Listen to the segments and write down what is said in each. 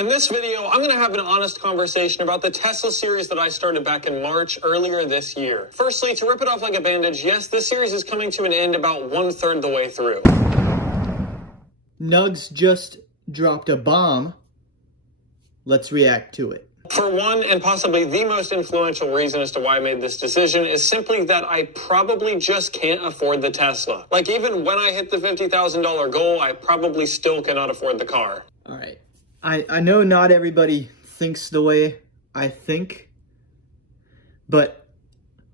In this video, I'm going to have an honest conversation about the Tesla series that I started back in March earlier this year. Firstly, to rip it off like a bandage, yes, this series is coming to an end about 1/3 the way through. Nuggs just dropped a bomb. Let's react to it. For one, and possibly the most influential reason as to why I made this decision, is simply that I probably just can't afford the Tesla. Like, even when I hit the $50,000 goal, I probably still cannot afford the car. All right. I know not everybody thinks the way I think, but,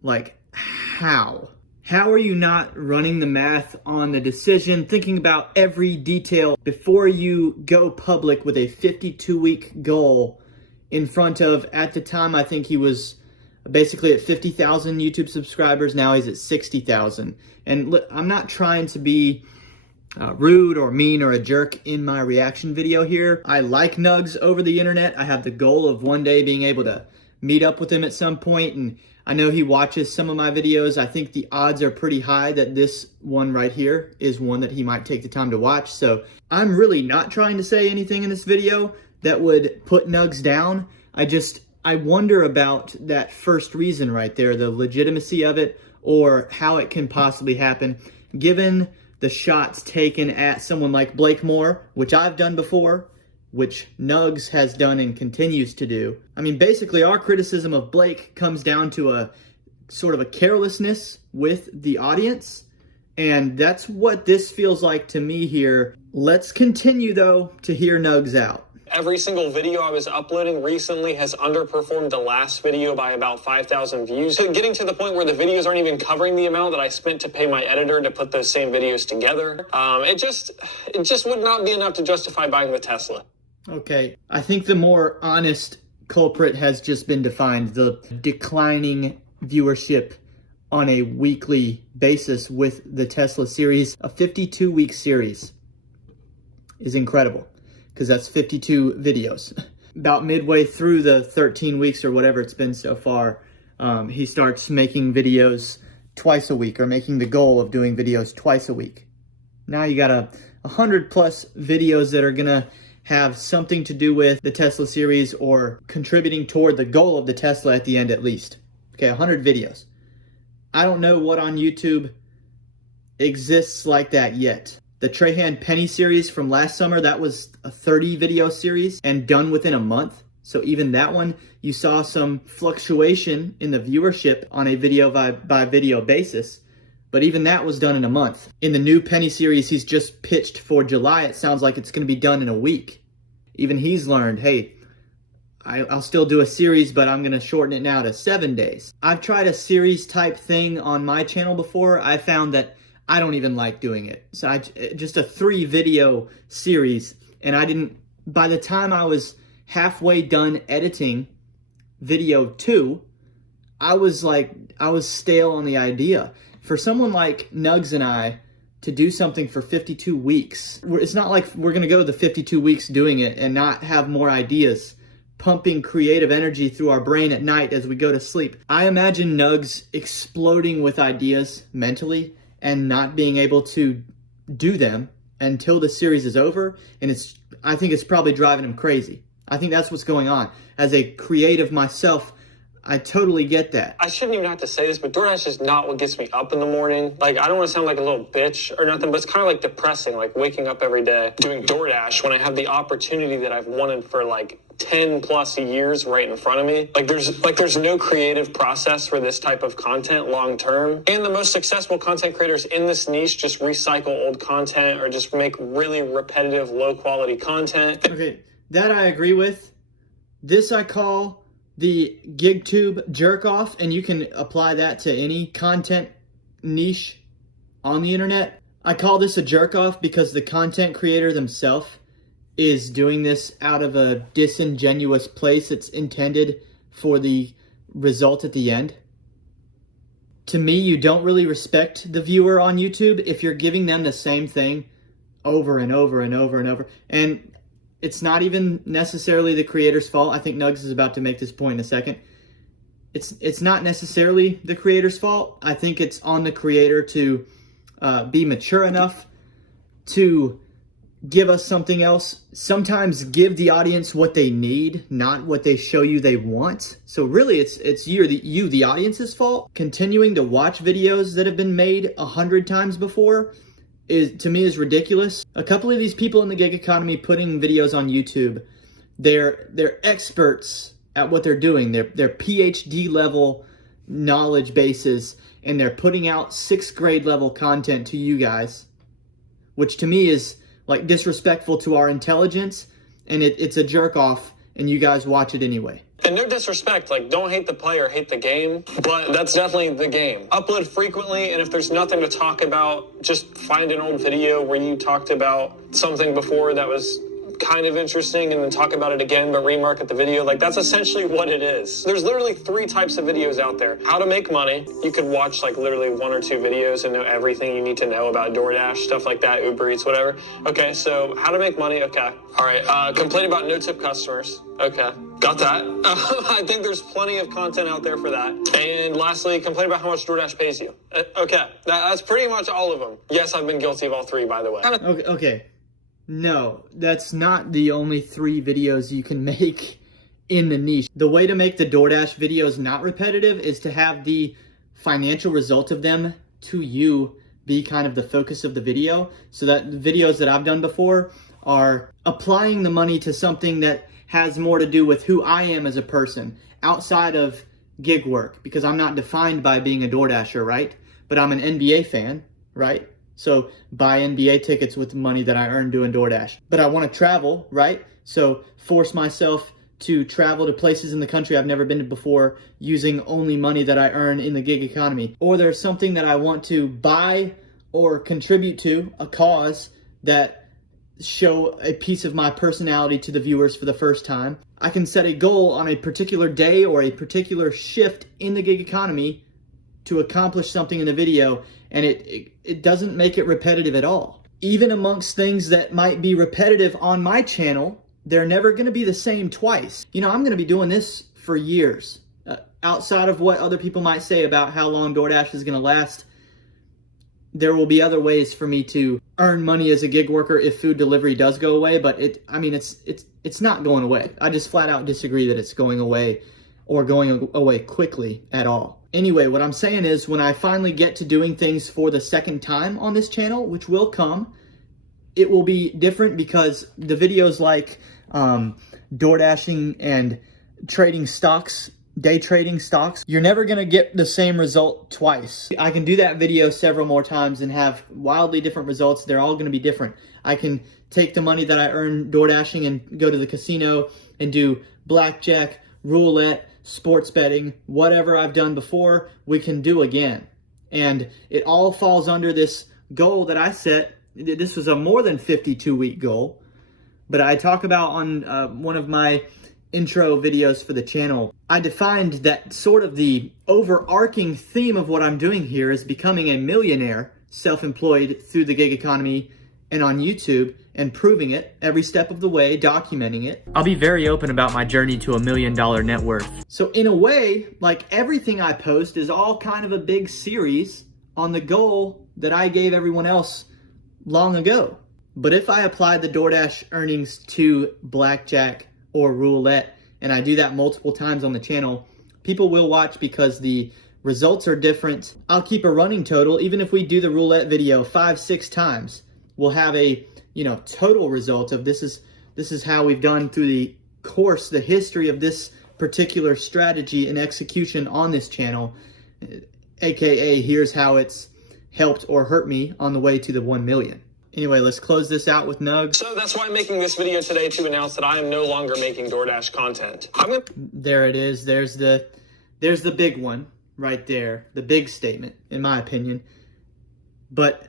like, how? How are you not running the math on the decision, thinking about every detail before you go public with a 52-week goal in front of, at the time, I think he was basically at 50,000 YouTube subscribers. Now he's at 60,000. And look, I'm not trying to be rude or mean or a jerk in my reaction video here. I like Nuggs over the internet. I have the goal of one day being able to meet up with him at some point, and I know he watches some of my videos. I think the odds are pretty high that this one right here is one that he might take the time to watch. So I'm really not trying to say anything in this video that would put Nuggs down. I wonder about that first reason right there, the legitimacy of it, or how it can possibly happen, given the shots taken at someone like Blake Moore, which I've done before, which Nuggs has done and continues to do. I mean, basically our criticism of Blake comes down to a sort of a carelessness with the audience, and that's what this feels like to me here. Let's continue, though, to hear Nuggs out. Every single video I was uploading recently has underperformed the last video by about 5,000 views. So getting to the point where the videos aren't even covering the amount that I spent to pay my editor to put those same videos together. It just would not be enough to justify buying the Tesla. Okay, I think the more honest culprit has just been defined. The declining viewership on a weekly basis with the Tesla series. A 52-week series is incredible, because that's 52 videos. About midway through the 13 weeks or whatever it's been so far, he starts making videos twice a week, or making the goal of doing videos twice a week. Now you got 100 plus videos that are gonna have something to do with the Tesla series or contributing toward the goal of the Tesla at the end at least. Okay, 100 videos. I don't know what on YouTube exists like that yet. The Trahan Penny series from last summer, that was a 30 video series and done within a month. So even that one, you saw some fluctuation in the viewership on a video by video basis. But even that was done in a month. In the new Penny series he's just pitched for July, it sounds like it's going to be done in a week. Even he's learned, hey, I'll still do a series, but I'm going to shorten it now to 7 days. I've tried a series type thing on my channel before. I found that I don't even like doing it. So just a 3 video series, and by the time I was halfway done editing video 2, I was stale on the idea. For someone like Nuggs and I to do something for 52 weeks, it's not like we're going to go the 52 weeks doing it and not have more ideas, pumping creative energy through our brain at night as we go to sleep. I imagine Nuggs exploding with ideas mentally and not being able to do them until the series is over, and I think it's probably driving him crazy. I think that's what's going on. As a creative myself, I totally get that. I shouldn't even have to say this, but DoorDash is not what gets me up in the morning. Like, I don't want to sound like a little bitch or nothing, but it's kind of like depressing, like waking up every day doing DoorDash when I have the opportunity that I've wanted for like 10 plus years right in front of me. There's no creative process for this type of content long term. And the most successful content creators in this niche just recycle old content or just make really repetitive, low quality content. Okay, that I agree with. This I call the GigTube jerk off, and you can apply that to any content niche on the internet. I call this a jerk off because the content creator themselves is doing this out of a disingenuous place. It's intended for the result at the end. To me, you don't really respect the viewer on YouTube if you're giving them the same thing over and over and over and over. And it's not even necessarily the creator's fault. I think Nuggs is about to make this point in a second. It's not necessarily the creator's fault. I think it's on the creator to be mature enough to give us something else. Sometimes give the audience what they need, not what they show you they want. So really it's you, the audience's fault. Continuing to watch videos that have been made 100 times before to me is ridiculous. A couple of these people in the gig economy putting videos on YouTube, they're experts at what they're doing. They're PhD level knowledge bases, and they're putting out 6th grade level content to you guys, which to me is like disrespectful to our intelligence, and it's a jerk off, and you guys watch it anyway. And no disrespect, like, don't hate the player, hate the game, but that's definitely the game. Upload frequently, and if there's nothing to talk about, just find an old video where you talked about something before that was kind of interesting and then talk about it again, but remarket the video. Like, that's essentially what it is. There's literally 3 types of videos out there. How to make money. You could watch like literally 1 or 2 videos and know everything you need to know about DoorDash, stuff like that, Uber Eats, whatever. Okay, so how to make money. Okay. All right. Complain about no-tip customers. Okay. Got that. I think there's plenty of content out there for that. And lastly, complain about how much DoorDash pays you. Okay. That's pretty much all of them. Yes, I've been guilty of all 3, by the way. Okay. No, that's not the only 3 videos you can make in the niche. The way to make the DoorDash videos not repetitive is to have the financial result of them to you be kind of the focus of the video. So that the videos that I've done before are applying the money to something that has more to do with who I am as a person outside of gig work, because I'm not defined by being a DoorDasher, right? But I'm an NBA fan, right? So buy NBA tickets with the money that I earn doing DoorDash. But I want to travel, right? So force myself to travel to places in the country I've never been to before using only money that I earn in the gig economy. Or there's something that I want to buy or contribute to, a cause that show a piece of my personality to the viewers for the first time. I can set a goal on a particular day or a particular shift in the gig economy to accomplish something in the video, and it doesn't make it repetitive at all. Even amongst things that might be repetitive on my channel, they're never going to be the same twice. You know, I'm going to be doing this for years. Outside of what other people might say about how long DoorDash is going to last, there will be other ways for me to earn money as a gig worker if food delivery does go away, but it's not going away. I just flat out disagree that it's going away or going away quickly at all. Anyway, what I'm saying is when I finally get to doing things for the second time on this channel, which will come, it will be different because the videos like DoorDashing and trading stocks, day trading stocks, you're never going to get the same result twice. I can do that video several more times and have wildly different results. They're all going to be different. I can take the money that I earn DoorDashing and go to the casino and do blackjack, roulette, sports betting, whatever I've done before, we can do again. And it all falls under this goal that I set. This was a more than 52-week goal, but I talk about on one of my intro videos for the channel. I defined that sort of the overarching theme of what I'm doing here is becoming a millionaire, self-employed through the gig economy and on YouTube, and proving it every step of the way, documenting it. I'll be very open about my journey to $1 million net worth. So in a way, like everything I post is all kind of a big series on the goal that I gave everyone else long ago. But if I apply the DoorDash earnings to blackjack or roulette, and I do that multiple times on the channel, people will watch because the results are different. I'll keep a running total. Even if we do the roulette video 5-6 times, we'll have a total result of this is how we've done through the course, the history of this particular strategy and execution on this channel, aka here's how it's helped or hurt me on the way to the 1 million. Anyway, let's close this out with Nuggs. So that's why I'm making this video today, to announce that I am no longer making DoorDash content. There it is. There's the big one right there. The big statement, in my opinion. But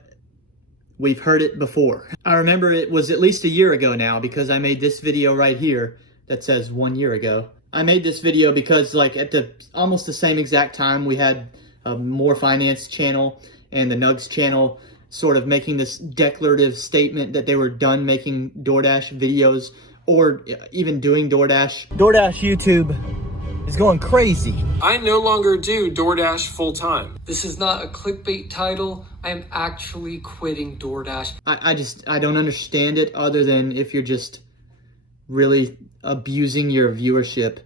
we've heard it before. I remember it was at least a year ago now because I made this video right here that says 1 year ago. I made this video because like at almost the same exact time we had a More Finance channel and the Nuggs channel sort of making this declarative statement that they were done making DoorDash videos or even doing DoorDash. DoorDash YouTube is going crazy. I no longer do DoorDash full time. This is not a clickbait title. I am actually quitting DoorDash. I don't understand it, other than if you're just really abusing your viewership,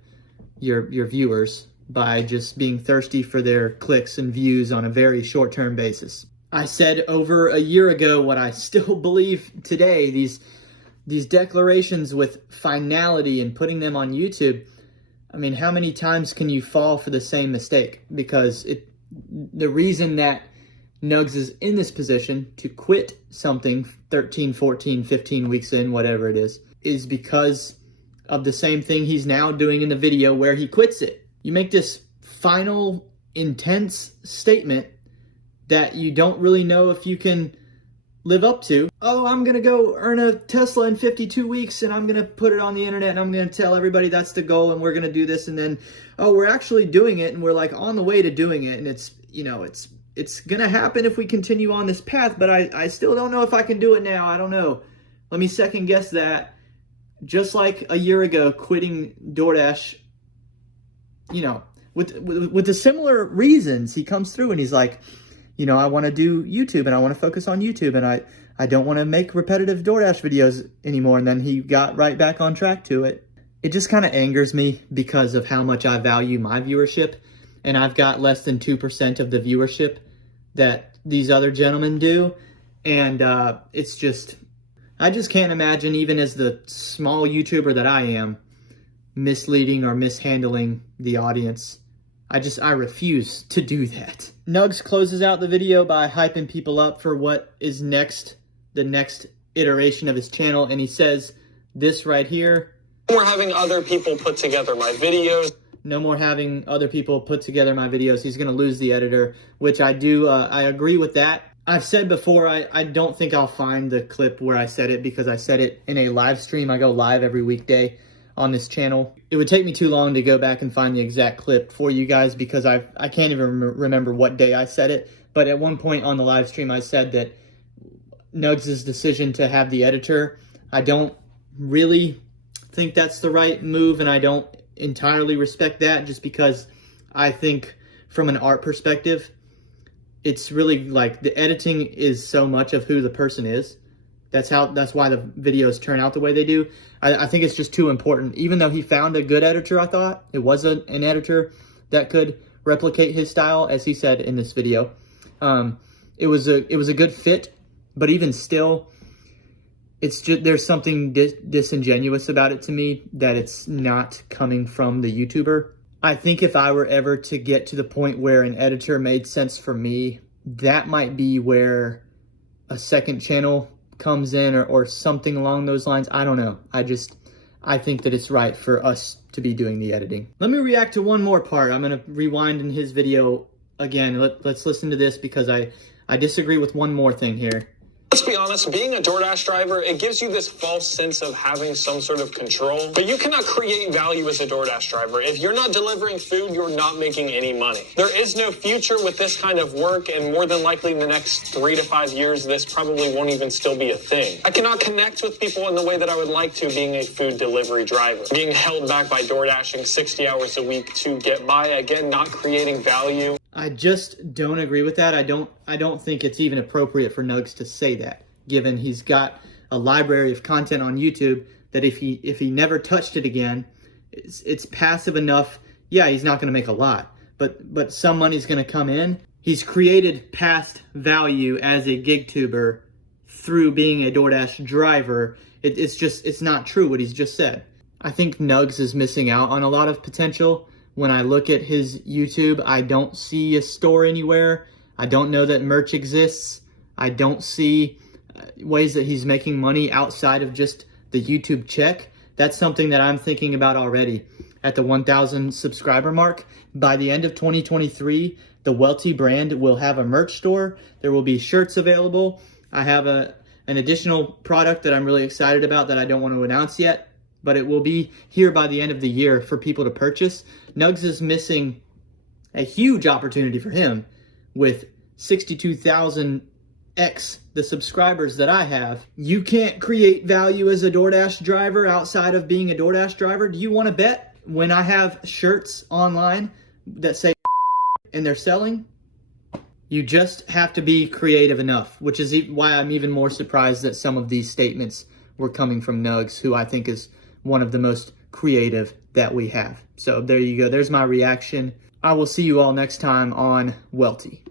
your viewers, by just being thirsty for their clicks and views on a very short-term basis. I said over a year ago what I still believe today, these declarations with finality and putting them on YouTube. I mean, how many times can you fall for the same mistake? Because the reason that Nuggs is in this position to quit something 13, 14, 15 weeks in, whatever it is because of the same thing he's now doing in the video where he quits it. You make this final, intense statement that you don't really know if you can live up to. Oh, I'm going to go earn a Tesla in 52 weeks and I'm going to put it on the internet and I'm going to tell everybody that's the goal and we're going to do this. And then, oh, we're actually doing it and we're like on the way to doing it. And it's going to happen if we continue on this path, but I still don't know if I can do it now. I don't know. Let me second guess that. Just like a year ago, quitting DoorDash, with the similar reasons, he comes through and he's like, I want to do YouTube and I want to focus on YouTube and I don't want to make repetitive DoorDash videos anymore. And then he got right back on track to it. It just kind of angers me because of how much I value my viewership. And I've got less than 2% of the viewership that these other gentlemen do. And I just can't imagine, even as the small YouTuber that I am, misleading or mishandling the audience. I refuse to do that. Nuggs closes out the video by hyping people up for what is the next iteration of his channel, and he says this right here. No more having other people put together my videos. No more having other people put together my videos. He's going to lose the editor, which I do. I agree with that. I've said before, I don't think I'll find the clip where I said it because I said it in a live stream. I go live every weekday on this channel. It would take me too long to go back and find the exact clip for you guys because I can't even remember what day I said it. But at one point on the live stream, I said that Nuggs' decision to have the editor, I don't really think that's the right move, and I don't entirely respect that just because I think from an art perspective, it's really like the editing is so much of who the person is. That's why the videos turn out the way they do. I think it's just too important. Even though he found a good editor, I thought it was an editor that could replicate his style, as he said in this video. It was a good fit, but even still, it's just there's something disingenuous about it to me that it's not coming from the YouTuber. I think if I were ever to get to the point where an editor made sense for me, that might be where a second channel comes in or something along those lines. I don't know. I think that it's right for us to be doing the editing. Let me react to one more part. I'm going to rewind in his video again. Let's listen to this because I disagree with one more thing here. Let's be honest, being a DoorDash driver, it gives you this false sense of having some sort of control, but you cannot create value as a DoorDash driver. If you're not delivering food, you're not making any money. There is no future with this kind of work, and more than likely in the next 3 to 5 years, this probably won't even still be a thing. I cannot connect with people in the way that I would like to being a food delivery driver. Being held back by DoorDashing 60 hours a week to get by, again, not creating value. I just don't agree with that. I don't think it's even appropriate for Nuggs to say that, given he's got a library of content on YouTube that if he never touched it again, it's passive enough. Yeah, he's not going to make a lot, but some money's going to come in. He's created past value as a gig tuber through being a DoorDash driver. It's not true what he's just said. I think Nuggs is missing out on a lot of potential. When I look at his YouTube, I don't see a store anywhere. I don't know that merch exists. I don't see ways that he's making money outside of just the YouTube check. That's something that I'm thinking about already. At the 1,000 subscriber mark, by the end of 2023, the Welty brand will have a merch store. There will be shirts available. I have an additional product that I'm really excited about that I don't want to announce yet, but it will be here by the end of the year for people to purchase. Nuggs is missing a huge opportunity for him with 62,000x the subscribers that I have. You can't create value as a DoorDash driver outside of being a DoorDash driver. Do you want to bet? when I have shirts online that say and they're selling, you just have to be creative enough, which is why I'm even more surprised that some of these statements were coming from Nuggs, who I think is one of the most creative that we have. So there you go. There's my reaction. I will see you all next time on Welty.